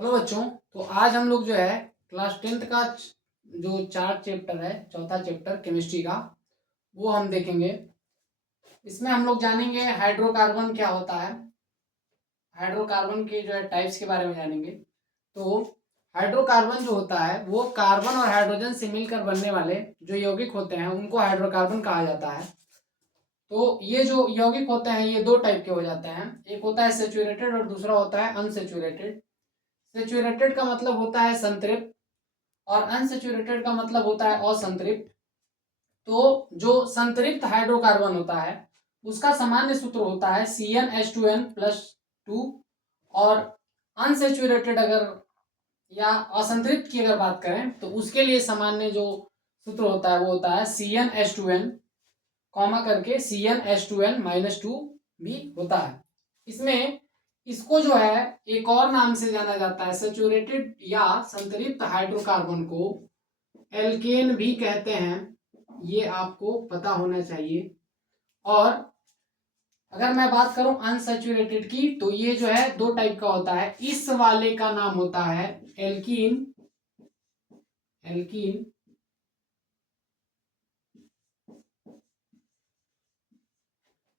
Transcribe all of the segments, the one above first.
Hello बच्चों। तो आज हम लोग जो है क्लास 10th का जो चार्ट चैप्टर है, चौथा चैप्टर केमिस्ट्री का, वो हम देखेंगे। इसमें हम लोग जानेंगे हाइड्रोकार्बन क्या होता है, हाइड्रोकार्बन के जो है टाइप्स के बारे में जानेंगे। तो हाइड्रोकार्बन जो होता है वो कार्बन और हाइड्रोजन से मिलकर बनने वाले जो यौगिक होते हैं उनको हाइड्रोकार्बन कहा जाता है। तो ये जो यौगिक होते हैं ये दो टाइप के हो जाते हैं, एक होता है सेचुरेटेड और दूसरा होता है अनसेचुरेटेड। सेचुरेटेड का मतलब होता है संतृप्त और अनसेचुरेटेड का मतलब होता है असंतृप्त। तो जो संतृप्त हाइड्रोकार्बन होता है उसका सामान्य सूत्र होता है CnH2n+2। और अनसेचुरेटेड अगर या असंतृप्त की अगर बात करें तो उसके लिए सामान्य जो सूत्र होता है वो होता है CnH2n कॉमा करके CnH2n-2 भी होता है। इसमें इसको जो है एक और नाम से जाना जाता है, सेचुरेटेड या संतृप्त हाइड्रोकार्बन को एल्केन भी कहते हैं, ये आपको पता होना चाहिए। और अगर मैं बात करूं अनसैचुरेटेड की तो ये जो है दो टाइप का होता है, इस वाले का नाम होता है एल्कीन, एल्कीन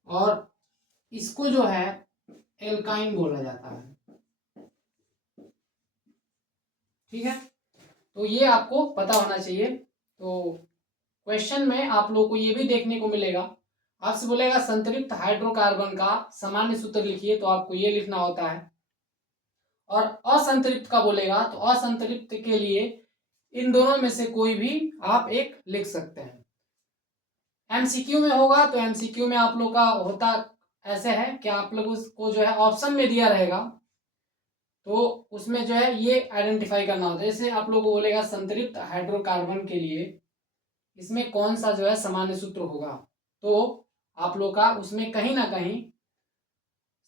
और इसको जो है एल्काइन बोला जाता है। ठीक है, तो ये आपको पता होना चाहिए। तो क्वेश्चन में आप लोगों को ये भी देखने को मिलेगा, आपसे बोलेगा संतृप्त हाइड्रोकार्बन का सामान्य सूत्र लिखिए, तो आपको ये लिखना होता है। और असंतृप्त का बोलेगा तो असंतृप्त के लिए इन दोनों में से कोई भी आप एक लिख सकते हैं। एमसीक्यू में होगा तो एमसीक्यू में आप लोग का होता ऐसे है कि आप लोग उसको जो है ऑप्शन में दिया रहेगा, तो उसमें जो है ये आइडेंटिफाई करना होता है। जैसे आप लोग को बोलेगा संतृप्त हाइड्रोकार्बन के लिए इसमें कौन सा जो है सामान्य सूत्र होगा, तो आप लोग का उसमें कहीं ना कहीं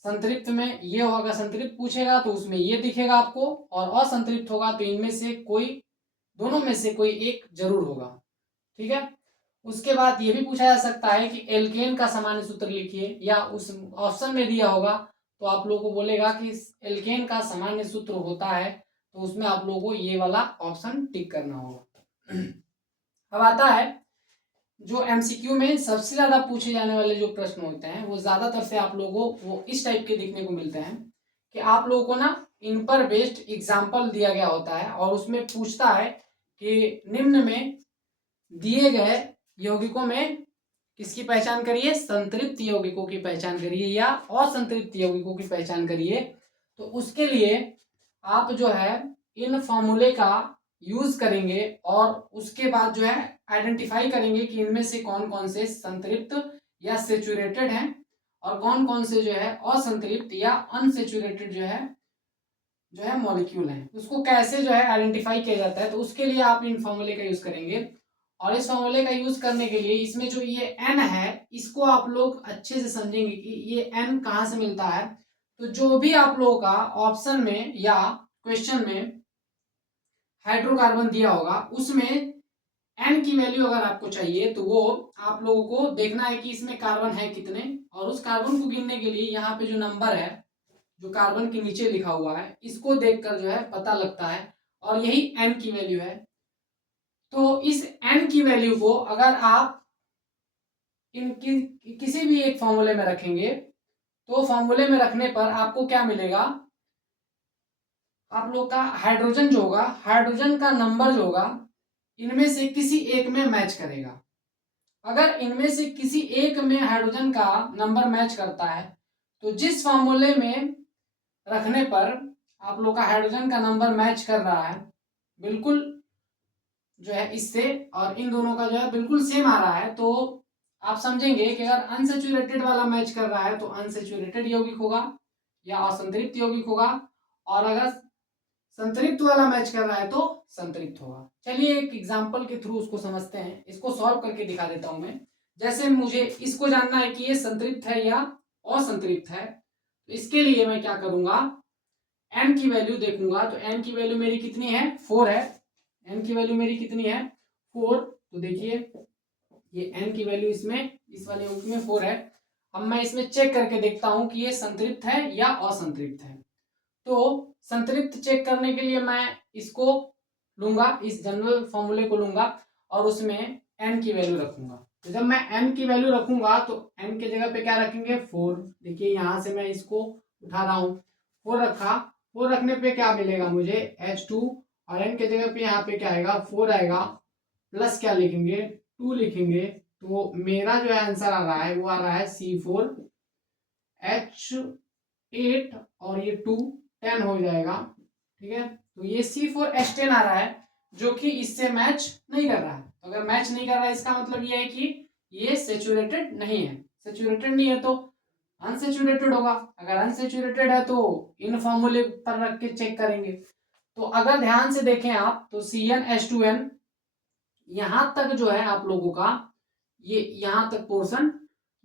संतृप्त में ये होगा, संतृप्त पूछेगा तो उसमें ये दिखेगा आपको, और असंतृप्त होगा तो इनमें से कोई, दोनों में से कोई एक जरूर होगा। ठीक है, उसके बाद ये भी पूछा जा सकता है कि एल्केन का सामान्य सूत्र लिखिए, या उस ऑप्शन में दिया होगा तो आप लोगों को बोलेगा कि एल्केन का सामान्य सूत्र होता है, तो उसमें आप लोगों को ये वाला ऑप्शन टिक करना होगा। अब आता है जो एमसीक्यू में सबसे ज्यादा पूछे जाने वाले जो प्रश्न होते हैं वो ज्यादातर से आप लोगों को वो इस टाइप के देखने को मिलते हैं कि आप लोगों को ना इन पर बेस्ड एग्जाम्पल दिया गया होता है और उसमें पूछता है कि निम्न में दिए गए यौगिकों में किसकी पहचान करिए, संतृप्त यौगिकों की पहचान करिए या असंतृप्त यौगिकों की पहचान करिए। तो उसके लिए आप जो है इन फॉर्मूले का यूज करेंगे और उसके बाद जो है आइडेंटिफाई करेंगे कि इनमें से कौन कौन से संतृप्त या सेचुरेटेड हैं और कौन कौन से जो है असंतृप्त या अनसेचुरेटेड जो है मॉलिक्यूल हैं। उसको कैसे जो है आइडेंटिफाई किया जाता है, तो उसके लिए आप इन फॉर्मूले का यूज करेंगे। और इस फॉर्मूले का यूज करने के लिए इसमें जो ये एन है इसको आप लोग अच्छे से समझेंगे कि ये एन कहाँ से मिलता है। तो जो भी आप लोगों का ऑप्शन में या क्वेश्चन में हाइड्रोकार्बन दिया होगा उसमें एन की वैल्यू अगर आपको चाहिए तो वो आप लोगों को देखना है कि इसमें कार्बन है कितने, और उस कार्बन को गिनने के लिए यहाँ पे जो नंबर है जो कार्बन के नीचे लिखा हुआ है इसको देखकर जो है पता लगता है, और यही एन की वैल्यू है। तो इस एन की वैल्यू को अगर आप किसी भी एक फॉर्मूले में रखेंगे तो फॉर्मूले में रखने पर आपको क्या मिलेगा, आप लोग का हाइड्रोजन जो होगा, हाइड्रोजन का नंबर जो होगा इनमें से किसी एक में मैच करेगा। अगर इनमें से किसी एक में हाइड्रोजन का नंबर मैच करता है तो जिस फॉर्मूले में रखने पर आप लोग का हाइड्रोजन का नंबर मैच कर रहा है बिल्कुल जो है इससे, और इन दोनों का जो है बिल्कुल सेम आ रहा है, तो आप समझेंगे कि अगर अनसेचुरेटेड वाला मैच कर रहा है तो अनसेचुरेटेड यौगिक होगा या असंतृप्त यौगिक होगा, और अगर संतृप्त वाला मैच कर रहा है तो संतृप्त होगा। चलिए एक एग्जांपल के थ्रू उसको समझते हैं, इसको सॉल्व करके दिखा देता हूं मैं। जैसे मुझे इसको जानना है कि ये संतृप्त है या असंतृप्त है, तो इसके लिए मैं क्या करूंगा, एन की वैल्यू देखूंगा। तो एन की वैल्यू मेरी कितनी है, 4 है। एन की वैल्यू मेरी कितनी है, 4। तो देखिए ये एन की वैल्यू इसमें इस वाले युग्म में 4 है। अब मैं इसमें चेक करके देखता हूं कि ये संतृप्त है या असंतृप्त है। तो संतृप्त चेक करने के लिए मैं इसको लूंगा, इस जनरल फॉर्मूले को लूंगा और उसमें n की वैल्यू रखूंगा। तो जब मैं n की वैल्यू रखूंगा तो n के जगह पे क्या रखेंगे 4। देखिए यहां से मैं इसको उठा रहा हूं, 4 रखा, 4 रखने पे क्या मिलेगा मुझे H2 और n के जगह पे यहाँ पे क्या आएगा 4 आएगा, प्लस क्या लिखेंगे 2 लिखेंगे। तो मेरा जो है आंसर आ रहा है वो आ रहा है C4H8 और ये 2 10 हो जाएगा। ठीक है, तो ये C4H10 आ रहा है जो कि इससे मैच नहीं कर रहा है। तो अगर मैच नहीं कर रहा है इसका मतलब ये है कि ये सेचुरेटेड नहीं है। सेचुरेटेड नहीं है तो अनसेचुरेटेड होगा। अगर अनसेचुरेटेड है तो इन फॉर्मूले पर रख के चेक करेंगे। तो अगर ध्यान से देखें आप तो CnH2n यहां तक जो है आप लोगों का ये यहां तक पोर्शन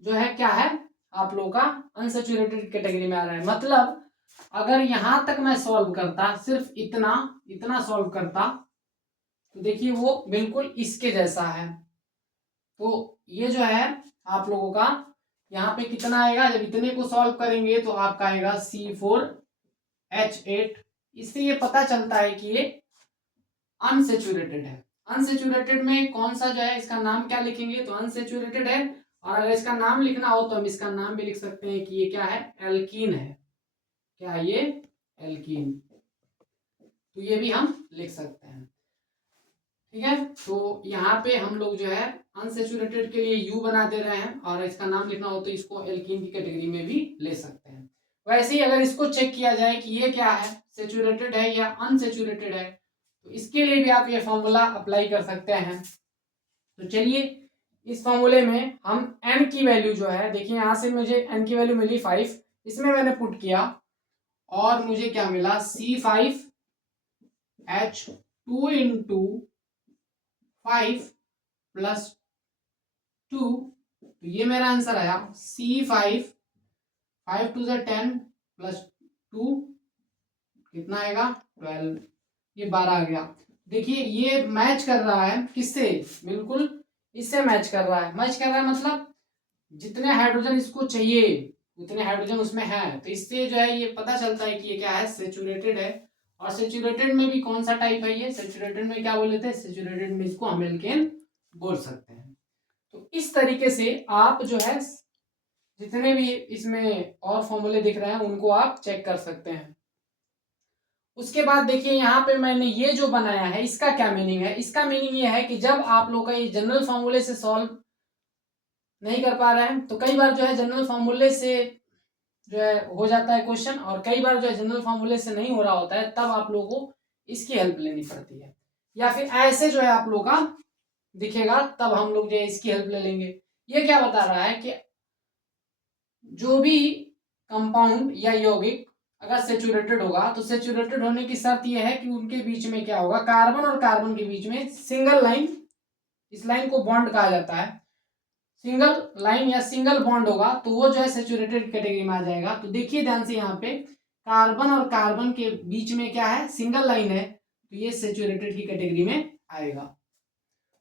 जो है क्या है आप लोगों का अनसेचुरेटेड कैटेगरी में आ रहा है। मतलब अगर यहां तक मैं सॉल्व करता, सिर्फ इतना इतना सॉल्व करता तो देखिए वो बिल्कुल इसके जैसा है। तो ये जो है आप लोगों का यहाँ पे कितना आएगा, जब इतने को सॉल्व करेंगे तो आपका आएगा C4H8। इससे ये पता चलता है कि ये अनसेचुरेटेड है। अनसेचुरेटेड में कौन सा जो है इसका नाम क्या लिखेंगे तो अनसेचुरेटेड है। और अगर इसका नाम लिखना हो तो हम इसका नाम भी लिख सकते हैं कि ये क्या है एल्कीन है। क्या ये एल्कीन, तो ये भी हम लिख सकते हैं। ठीक है, तो यहाँ पे हम लोग जो है अनसेचुरेटेड के लिए यू बना दे रहे हैं और इसका नाम लिखना हो तो इसको एल्कीन की कैटेगरी में भी ले सकते हैं। वैसे ही अगर इसको चेक किया जाए कि ये क्या है सेचुरेटेड है या अनसेचुरेटेड है तो इसके लिए भी आप ये फॉर्मूला अप्लाई कर सकते हैं। तो चलिए इस फॉर्मूले में हम n की वैल्यू जो है देखिए यहाँ से मुझे n की वैल्यू मिली 5, इसमें मैंने पुट किया और मुझे क्या मिला C5H2 इंटू 5 प्लस 2। तो ये मेरा आंसर आया C5 5 टू 10 प्लस 2 कितना आएगा 12, ये 12 आ गया। देखिए ये मैच कर रहा है किससे, बिल्कुल इससे मैच कर रहा है। मैच कर रहा है मतलब जितने हाइड्रोजन इसको चाहिए उतने हाइड्रोजन उसमें है। तो इससे जो है ये पता चलता है कि ये क्या है सेचुरेटेड है। और सेचुरेटेड में भी कौन सा टाइप है ये, सेचुरेटेड में क्या बोल लेते हैं, सेचुरेटेड में इसको हम एल्केन बोल सकते हैं। तो इस तरीके से आप जो है जितने भी इसमें और फॉर्मूले दिख रहे हैं उनको आप चेक कर सकते हैं। उसके बाद देखिए यहाँ पे मैंने ये जो बनाया है इसका क्या मीनिंग है। इसका मीनिंग ये है कि जब आप लोग का ये जनरल फॉर्मूले से सॉल्व नहीं कर पा रहे हैं तो कई बार जो है जनरल फॉर्मूले से जो है हो जाता है क्वेश्चन, और कई बार जो है जनरल फॉर्मूले से नहीं हो रहा होता है तब आप लोगों को इसकी हेल्प लेनी पड़ती है। या फिर ऐसे जो है आप लोग का दिखेगा तब हम लोग जो है इसकी हेल्प ले लेंगे। ये क्या बता रहा है कि जो भी कंपाउंड या यौगिक अगर सेचुरेटेड होगा तो सेचुरेटेड होने की शर्त यह है कि उनके बीच में क्या होगा, कार्बन और कार्बन के बीच में सिंगल लाइन, इस लाइन को बॉन्ड कहा जाता है, सिंगल लाइन या सिंगल बॉन्ड होगा तो वो जो है सेचुरेटेड कैटेगरी में आ जाएगा। तो देखिए ध्यान से यहाँ पे कार्बन और कार्बन के बीच में क्या है सिंगल लाइन है तो ये सेचुरेटेड की कैटेगरी में आएगा।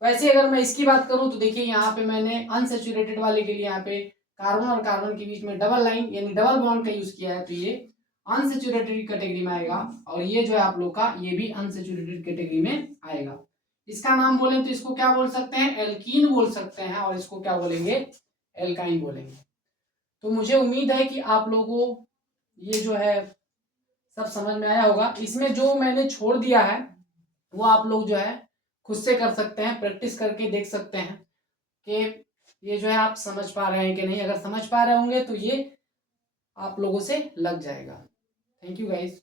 वैसे अगर मैं इसकी बात करूं तो देखिए यहाँ पे मैंने अनसेचुरेटेड वाले के लिए यहाँ पे कार्बन और कार्बन के बीच में डबल लाइन यानी डबल बॉन्ड का यूज किया है तो ये अनसेचुरेटेड कैटेगरी में आएगा। और ये जो है आप लोग का ये भी अनसेचुरेटेड कैटेगरी में आएगा। इसका नाम बोलें तो इसको क्या बोल सकते हैं, एल्कीन बोल सकते हैं, और इसको क्या बोलेंगे, एल्काइन बोलेंगे। तो मुझे उम्मीद है कि आप लोगों को ये जो है सब समझ में आया होगा। इसमें जो मैंने छोड़ दिया है वो आप लोग जो है खुद से कर सकते हैं, प्रैक्टिस करके देख सकते हैं कि ये जो है आप समझ पा रहे हैं कि नहीं। अगर समझ पा रहे होंगे तो ये आप लोगों से लग जाएगा। Thank you guys.